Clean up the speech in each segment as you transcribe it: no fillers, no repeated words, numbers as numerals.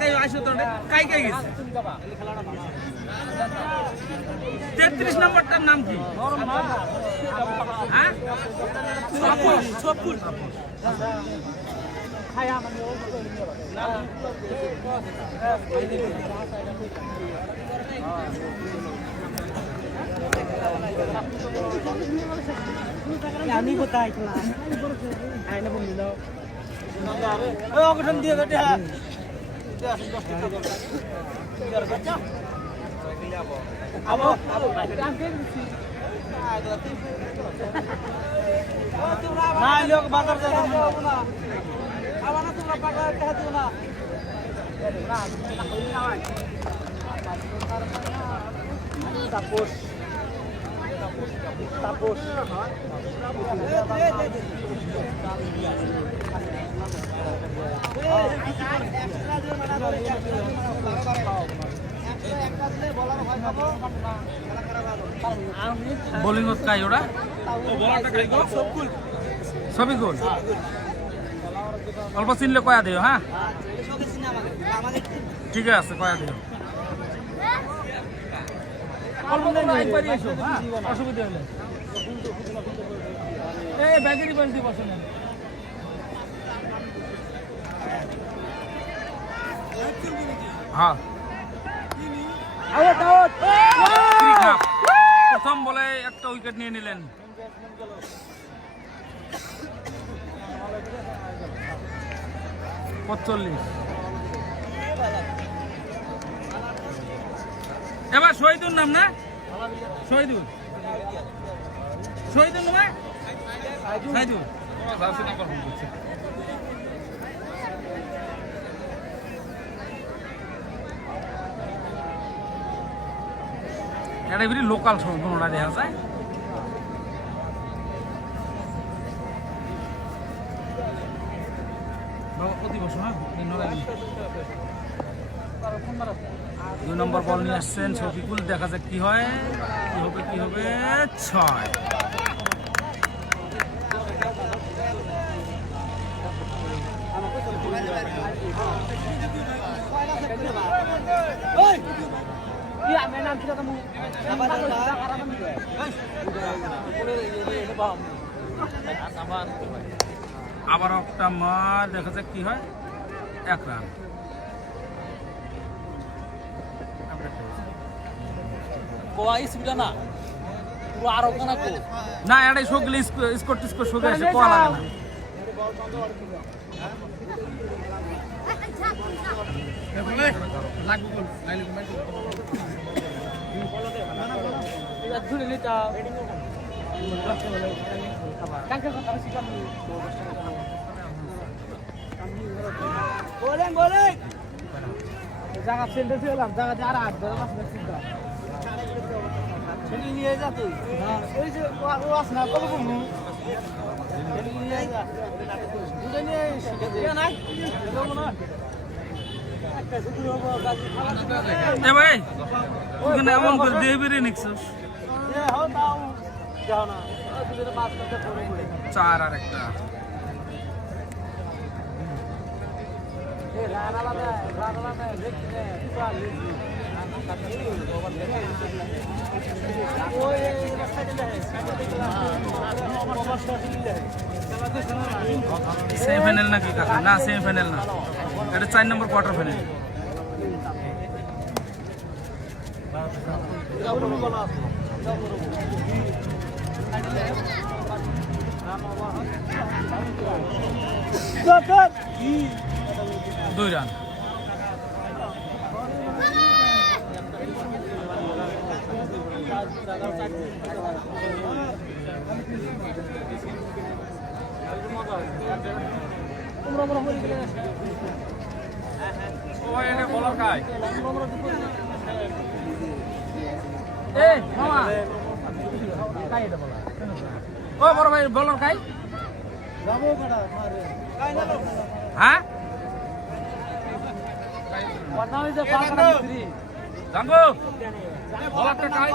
কাই আসো তো কাই কাই গেছে 33 নম্বরটার নাম কি হ্যাঁ ছপুর আমি কোথায় আইনা বন্ধু দাও অগঠন দিয়ে দে হ্যাঁ না লোক বাজার যাবে না আবার না তোমরা বাজার দেখা দিও না তাপস তাপস বোলিং কাই ওরা সবই গোল অল্প চিনলে কয়া দিও হ্যাঁ ঠিক আছে কয়া দিও অসুবিধা হলে এই ব্যাগেরই বলছি বসে না হ্যাঁ প্রথম বলে একটা উইকেট নিয়ে নিলেন এবার শহীদুর নাম না শহীদুল শহীদুল নয় সাইদুল এটা এবারে লোকাল কোনোটা দেখা যায় দুই নম্বর বল নিয়ে আসছেন শফিকুল দেখা যাক কি হয় কি হবে 6 আবার একটা মার দেখা যাক কি হয় 1 রান না এটাই শোকলে স্কোর টিস্কোর শোকে আসে কোয়া লাগে না জায়গা সেন্টার ছিলাম জায়গা আর আট নিয়ে যা তুই ওই যে ও আস না কল করবো ভাই ওখানে এমন করে দিয়ে বেরিয়ে নিচ্ছিস 4 আর একটা সেমিফাইনাল নাকি কাকা না সেমিফাইনাল না এটা 4 নম্বর কোয়ার্টার ফাইনাল দুই রান বলার কাই মামা ও বড় ভাই বলার কাই হ্যাঁ জানবো বলারটা কাই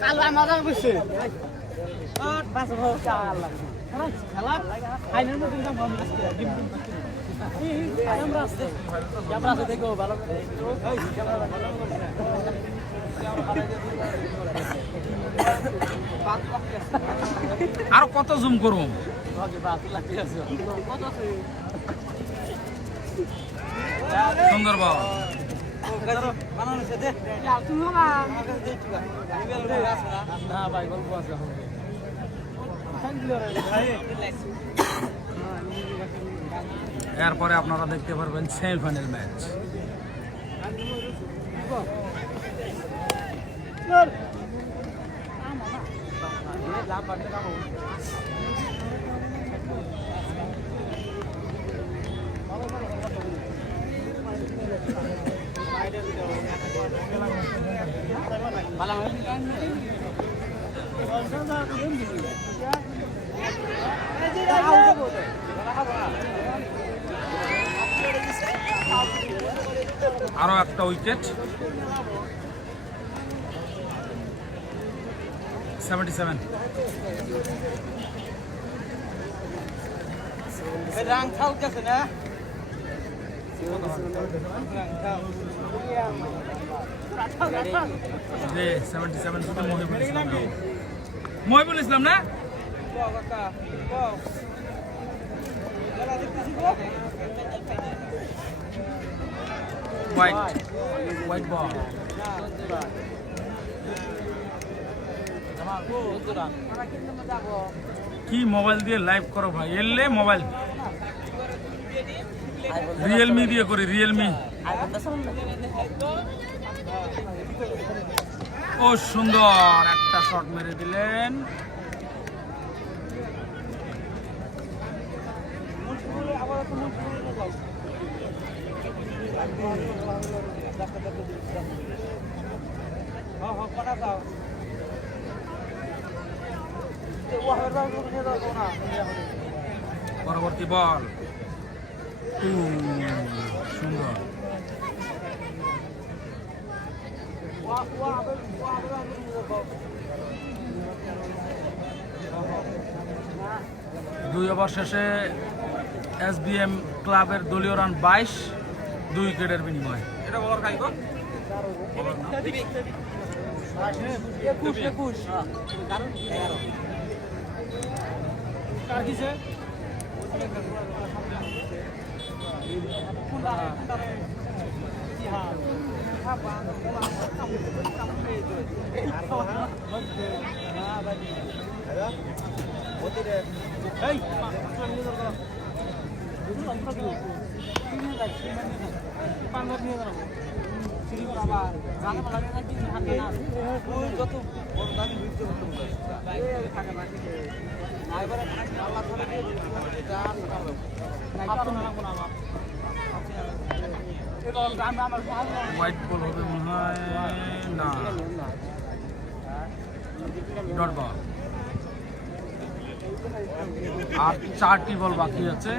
কাল মজা করছে খেলা ফাইনাল মধ্যে দিলাম আমি ক্যামেরা আছে দেখো ভালো আরো কত জুম করুম সুন্দর বাবা না ভাই গল্প আছে এরপরে আপনারা দেখতে পারবেন সেমিফাইনাল ম্যাচ। আরো একটা উইকেট 77। রাং খাও গেছে না জি 77 শুধু মহিবুল ইসলাম না হোয়াইট বল কি মোবাইল দিয়ে লাইভ করো ভাই এলে মোবাইল রিয়েলমি দিয়ে করি রিয়েলমি ও সুন্দর একটা শট মেরে দিলেন পরবর্তী বল সুন্দর দুই ওভার শেষে এসবিএম ক্লাবের দলীয় রান 22, 2 উইকেটের বিনিময়ে। এটা বলার খাইব হোয়াইট বল হবে মনে হয় না ডট বল আর 4টি বল বাকি আছে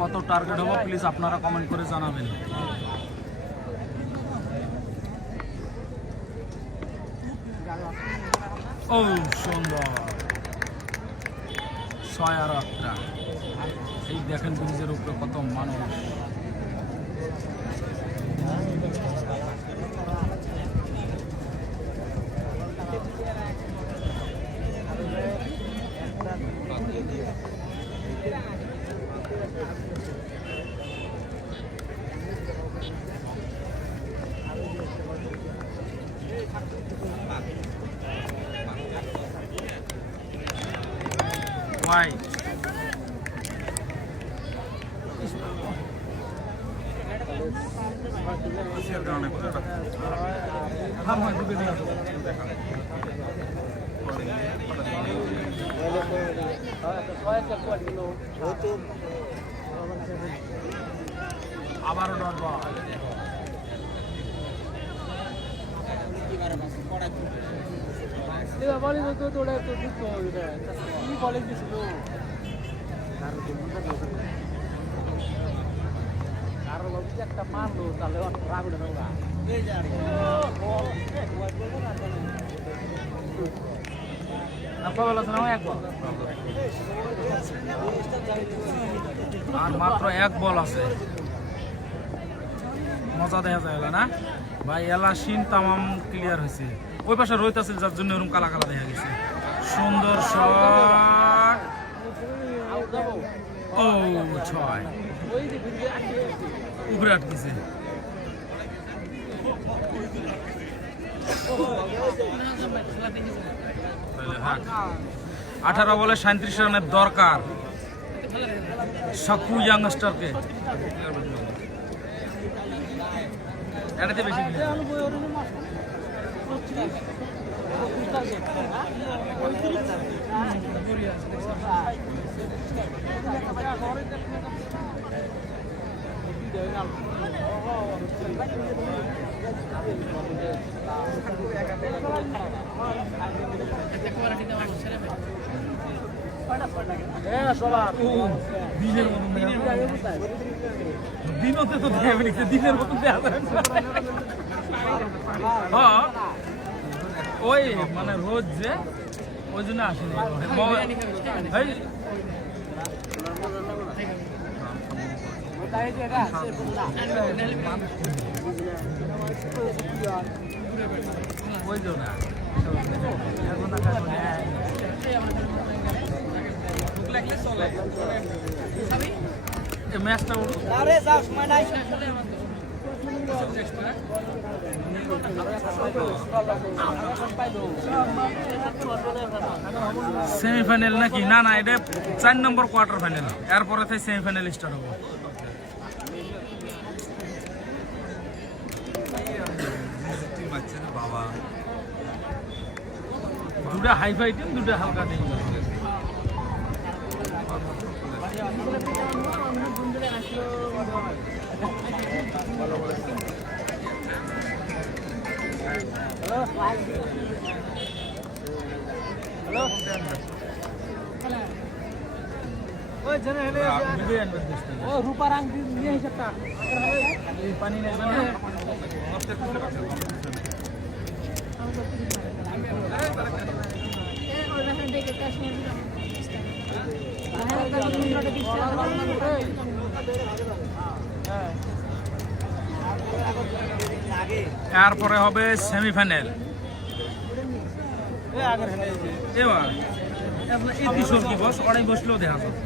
কত টার্গেট হবে প্লিজ আপনারা কমেন্ট করে জানাবেন ও সুন্দর 6 আর 8 এই দেখেন ব্রিজের উপরে কত মানুষ White. আবারও ডট বল বলি তো তোরা তো ঠিক হবে কি বলে দিছিল আর লবি একটা মারলো তাহলে রাগ উঠে না এই যা আর কয় বল আছে না? এক বল। আর মাত্র এক বল আছে। মজা দেখা যায় না ভাই, এলা সিন তামাম ক্লিয়ার হয়েছে। ওই পাশে রোহিত আছে যার জন্য ওরকম কালা কালা দেখা গেছে। সুন্দর শট। ও 6 উপরে আটকেছে। 18 বলে 37 রানের দরকার সাকু ইয়াংস্টারকে। এটাতে বেশি দিনতে তো দিনের মতন ওই মানে রোজ যে ওই জন্য আসেনি। ওই জন্য ম্যাচটা সেমিফাইনাল নাকি? না না, এটা 4 নম্বর কোয়ার্টার ফাইনাল। এরপরে থেকে সেমিফাইনাল স্টার্ট হবো। দুটা হাইফাই টিম, দুটা হালকা টিম। রূপার আংটি নিয়ে হিসাবটা পানি নেবে না। এরপরে হবে সেমিফাইনাল। এবার এপিসোড কি বস অনেক বসলেও দেখা যাবে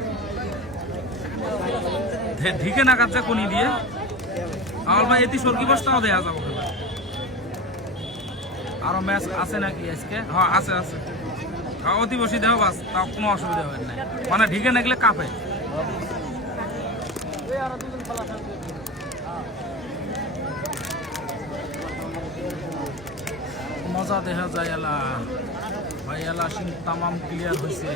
ঢিকে না কাটছে কোনি দিয়ে। আমার ভাই এটি সরকি বসটাও দেখা যাবো। আরো ম্যাচ আছে নাকি আজকে? হ্যাঁ আছে আছে। অতি বসি দেওয়া বাস, তাও কোনো অসুবিধা হবে না। মানে ঢিকে না গেলে কাঁপে। মজা দেখা যায়। এলা ভাই এলা সিং তামাম ক্লিয়ার হয়েছে।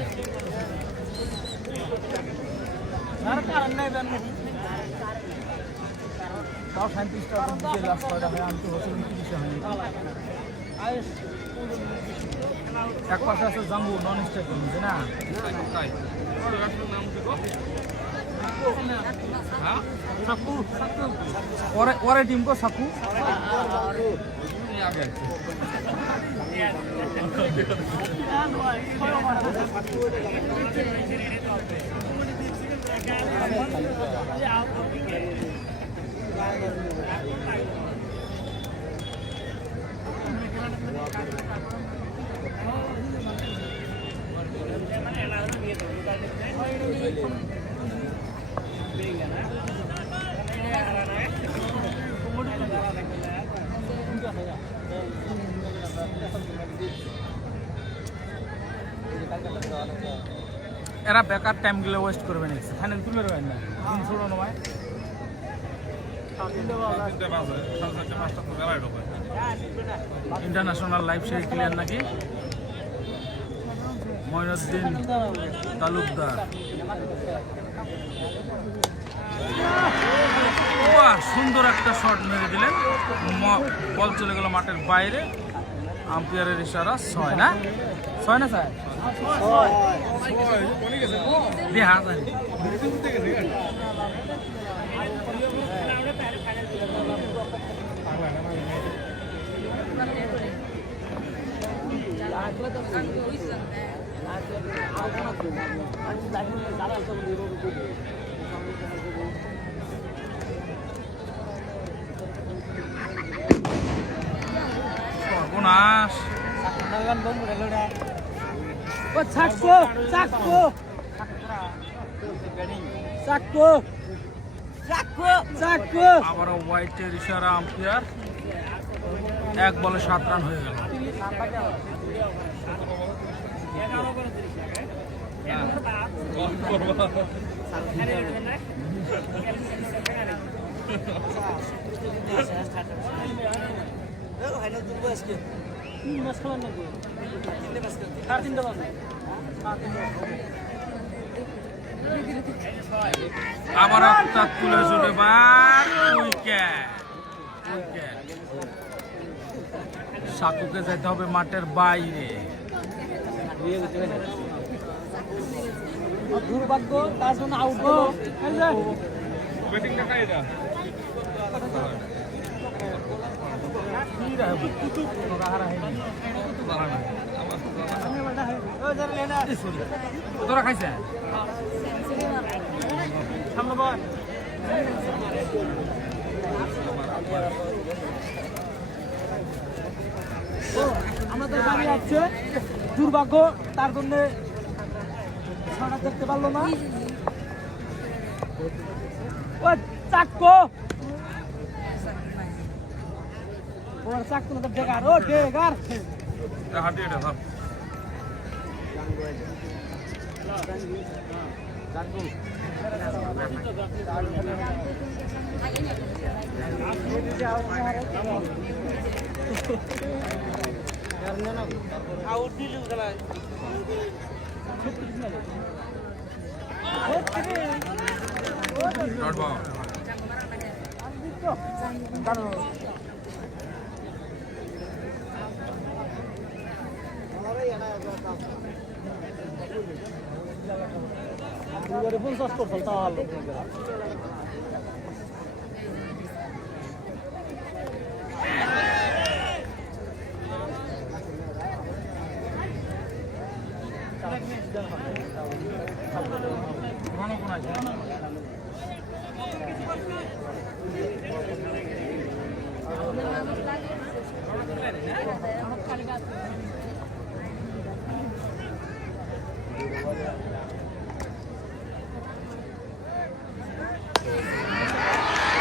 তাও 37টা লাস্ট কয়টা হয় আমি তো হচ্ছে 29 হয়নি। এক পাশে আছে জাম্বু নন স্টপ বুঝে না? পরে টিম কো সাকু এরা বেকার টাইম গুলো ওয়েস্ট করবে না। ফাইনাল তুলে দেবেন না ছোড়ো নয় ইন্টারন্যাশনাল লাইফ সেই ক্লিয়ার নাকি? মঈনুদ্দিন তালুকদার সুন্দর একটা শট মেরে দিলেন। বল চলে গেল মাঠের বাইরে। আম্পায়ারের ইশারা 6 না? 6 না স্যার? দেখা যায় সর্বনাশ চাকো চাকো চাকো চাকো চাকো আবারও হোয়াইটের ইশারা আম্পায়ার, 1 বলে 7 রান হয়ে গেল। আবার একটা তুলে চলে উইকেট। সাকুকে যেতে হবে মাঠের বাইরে। দুর্ভাগ্য তার জন্য আউট তোরা খাইছে আমাদের গাড়ি আছে, দুর্ভাগ্য তার জন্য ছাড়া দেখতে পারলো না। ও চাকো ওর চাকো না, বেকার ও বেকার হাঁটি এটা ধর। আউট দিল খেলায় Not ball.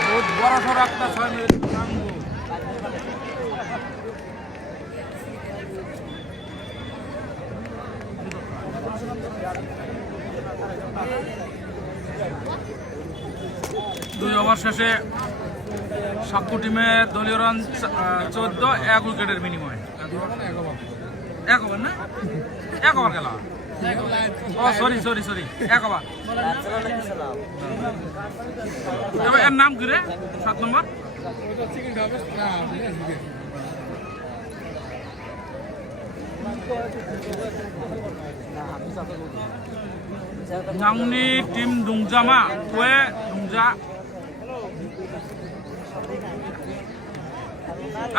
बहुत बड़ा सा रखता 6 मिनट দুই ওভার শেষে সাক্কু টিমের দলীয় রান 14, 1 উইকেটের বিনিময়ে। 1 ওভার না, 1 ওভার খেলা। ও সরি 1 ওভার। এবার এর নাম কি রে? 7 নম্বর Nangni tim Dungjama kue Dungja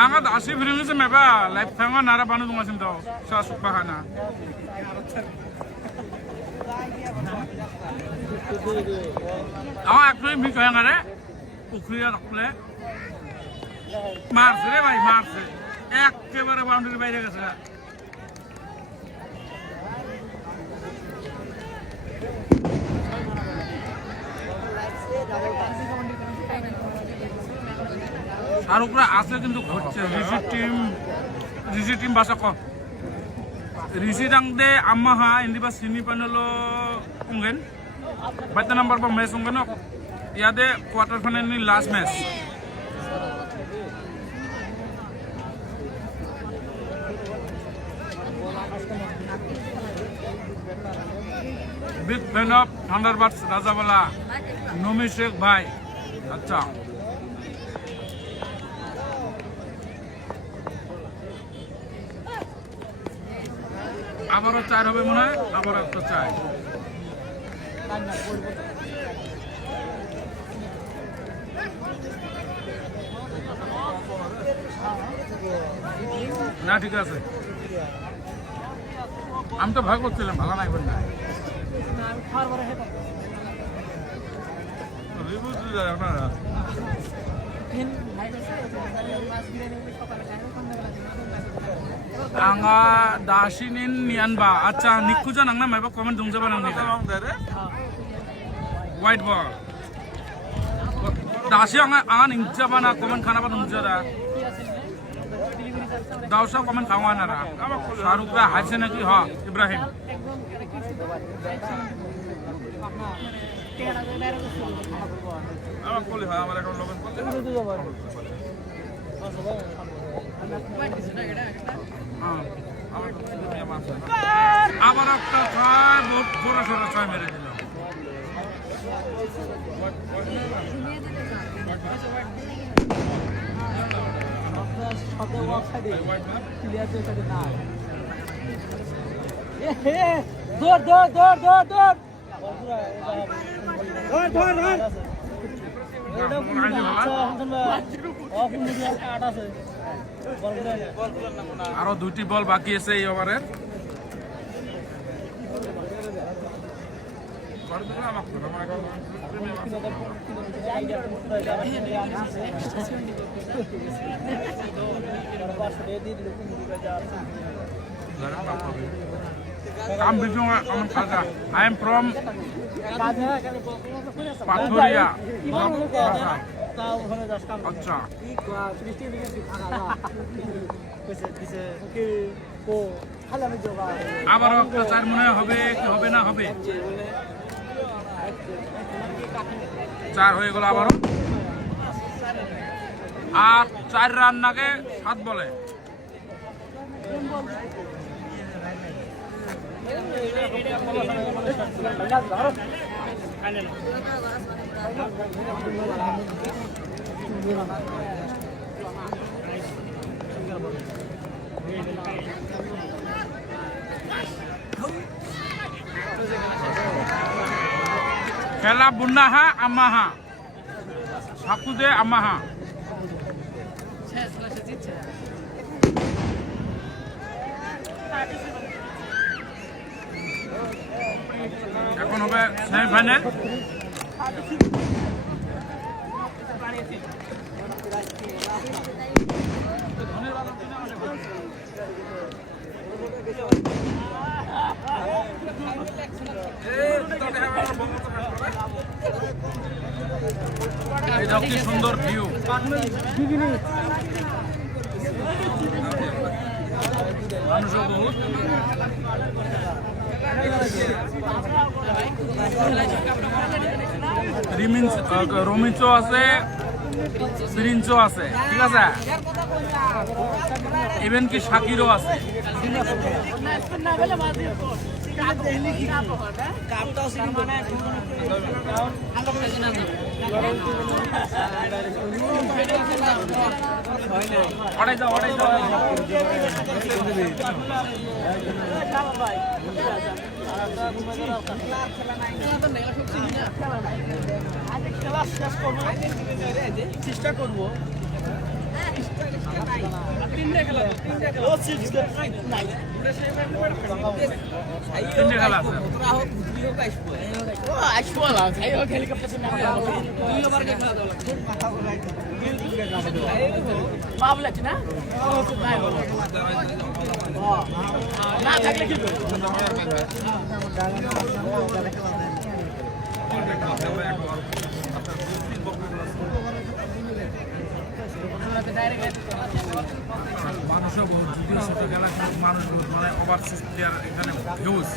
Angkat asli film ini meba live tengah nara panu tungasim tau saya suka kana awak actually mi kaya ngare ukriya rakle Mars re bhai Mars একেবারে বাউন্ডারির বাইরে গেছে শাহরুখরা আছে কিন্তু ঘটছে রিসি team bahasa kok Risi dang de amaha hindi ba sini panalo ungen bata number ba match ungen ok yade quarter final ni last match big fan of Thunderbirds Rajawala Nomi Sheikh bhai acha আবারও 4 হবে মনে হয় আবারও একটা 4 না ঠিক আছে আমি তো ভয় করছিলাম ভালো লাগবে না খাওয়ার পরে হেঁটে রিভিউ দিতে যায় আপনারা angga dasinin nian ba acha nikuja nang na mai ba comment dung jaba nang ni white ball dasi anga ning jaba na comment khana ba dung jara dawsa comment khawa na ra shahrukh ra haise naki ha ibrahim আমার কলি হয় আমার এখন লোকের আবার একটা ছয় বহুত বড় সড়ো ছয় মেরে দিল দৌড় দৌড় দৌড় দৌড় দৌড় ধর ধর ধর আরো দুটি বল বাকি আছে এই ওভারে I am from Pathoria. আচ্ছা আবার একটা চার মনে হবে কি হবে না হবে চার হয়ে গেল আবারও আর 4 রান নাগে 7 বলে খেলা বুন্নাহা আমাহা সাকুদে আমাহা এখন হবে সেমিফাইনাল কি সুন্দর ভিউ মানুষও বহুত রমিচো আছে সিরিঞ্চো আছে ঠিক আছে ইভেন কি শাকিরও আছে অড়াই যাও চেষ্টা করবো তিনটে খেলা না থাকলে কি মানুষও বহুত যদিও ছোট খেলা কিন্তু মানুষ বহুত মানে ওভারসিজ প্লেয়ার এখানে হিউজ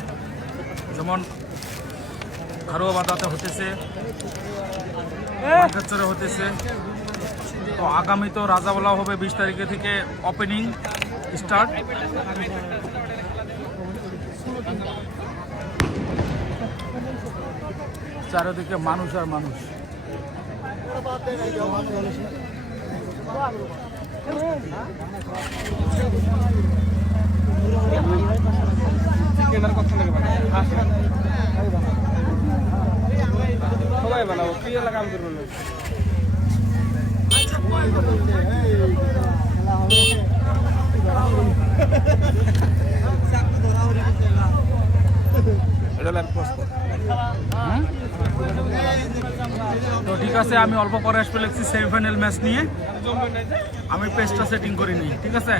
যেমন ঘরোয়া বাদাতে হতেছে মানচেস্টারে হতেছে তো আগামী তো রাজাবলা হবে 20 তারিখে থেকে ওপেনিং স্টার্ট চারিদিকে মানুষ আর মানুষ সবাই বানাবো প্রিয় কাম করবো না এটা লাইভ পোস্ট তো ঠিক আছে, আমি অল্প পরে আসবে লিখছি সেমিফাইনাল ম্যাচ নিয়ে। আমি পেজটা সেটিং করে নিই, ঠিক আছে।